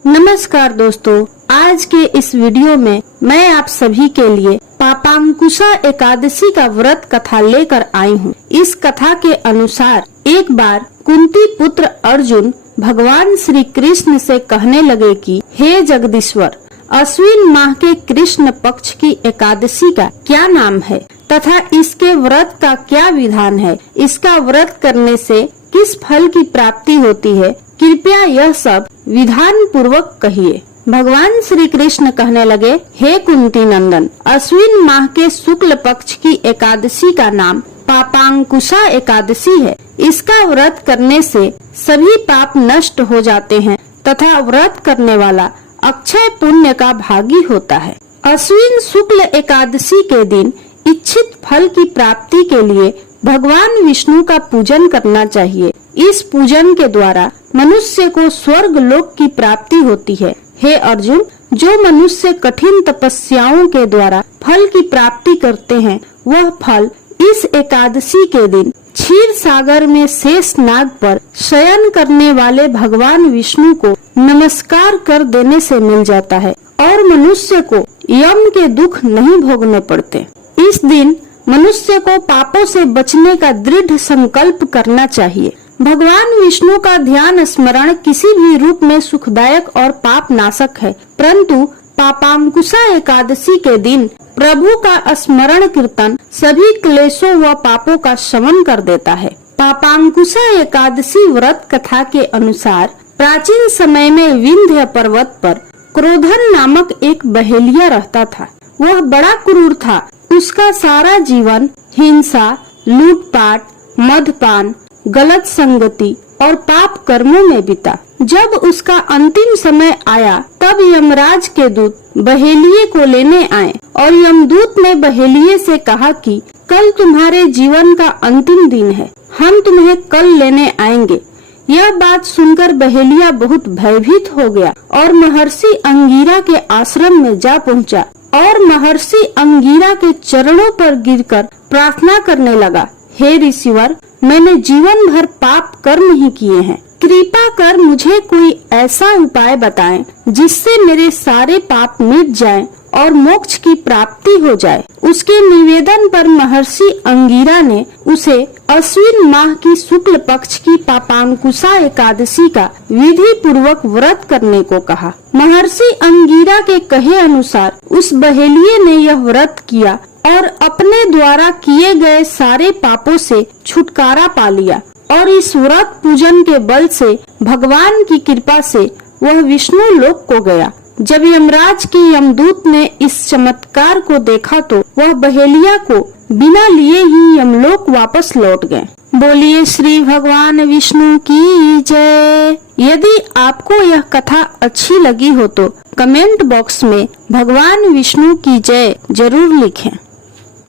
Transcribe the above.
नमस्कार दोस्तों, आज के इस वीडियो में मैं आप सभी के लिए पापांकुशा एकादशी का व्रत कथा लेकर आई हूँ। इस कथा के अनुसार एक बार कुंती पुत्र अर्जुन भगवान श्री कृष्ण से कहने लगे कि हे जगदीश्वर, अश्विन माह के कृष्ण पक्ष की एकादशी का क्या नाम है तथा इसके व्रत का क्या विधान है, इसका व्रत करने से किस फल की प्राप्ति होती है, कृपया यह सब विधान पूर्वक कहिए। भगवान श्री कृष्ण कहने लगे, हे कुंती नंदन, अश्विन माह के शुक्ल पक्ष की एकादशी का नाम पापांकुशा एकादशी है। इसका व्रत करने से सभी पाप नष्ट हो जाते हैं तथा व्रत करने वाला अक्षय पुण्य का भागी होता है। अश्विन शुक्ल एकादशी के दिन इच्छित फल की प्राप्ति के लिए भगवान विष्णु का पूजन करना चाहिए। इस पूजन के द्वारा मनुष्य को स्वर्ग लोक की प्राप्ति होती है। हे अर्जुन, जो मनुष्य कठिन तपस्याओं के द्वारा फल की प्राप्ति करते हैं, वह फल इस एकादशी के दिन क्षीर सागर में शेष नाग पर शयन करने वाले भगवान विष्णु को नमस्कार कर देने से मिल जाता है और मनुष्य को यम के दुख नहीं भोगने पड़ते। इस दिन मनुष्य को पापों से बचने का दृढ़ संकल्प करना चाहिए। भगवान विष्णु का ध्यान स्मरण किसी भी रूप में सुखदायक और पाप नाशक है, परंतु पापांकुशा एकादशी के दिन प्रभु का स्मरण कीर्तन सभी क्लेशों व पापों का शमन कर देता है। पापांकुशा एकादशी व्रत कथा के अनुसार प्राचीन समय में विंध्य पर्वत पर क्रोधन नामक एक बहेलिया रहता था। वह बड़ा क्रूर था। उसका सारा जीवन हिंसा, लूटपाट, मदपान, गलत संगति और पाप कर्मों में बीता। जब उसका अंतिम समय आया, तब यमराज के दूत बहेलिये को लेने आए और यमदूत ने बहेलिये से कहा कि कल तुम्हारे जीवन का अंतिम दिन है, हम तुम्हें कल लेने आएंगे। यह बात सुनकर बहेलिया बहुत भयभीत हो गया और महर्षि अंगीरा के आश्रम में जा पहुंचा और महर्षि अंगीरा के चरणों पर गिरकर प्रार्थना करने लगा, हे ऋषिवर, मैंने जीवन भर पाप कर्म ही किए हैं। कृपा कर मुझे कोई ऐसा उपाय बताएं जिससे मेरे सारे पाप मिट जाएं और मोक्ष की प्राप्ति हो जाए। उसके निवेदन पर महर्षि अंगीरा ने उसे अश्विन माह की शुक्ल पक्ष की पापांकुशा एकादशी का विधि पूर्वक व्रत करने को कहा। महर्षि अंगीरा के कहे अनुसार उस बहेलिये ने यह व्रत किया और अपने द्वारा किए गए सारे पापों से छुटकारा पा लिया और इस व्रत पूजन के बल से भगवान की कृपा से वह विष्णु लोक को गया। जब यमराज की यमदूत ने इस चमत्कार को देखा तो वह बहेलिया को बिना लिए ही यमलोक वापस लौट गए। बोलिए श्री भगवान विष्णु की जय। यदि आपको यह कथा अच्छी लगी हो तो कमेंट बॉक्स में भगवान विष्णु की जय जरूर लिखें।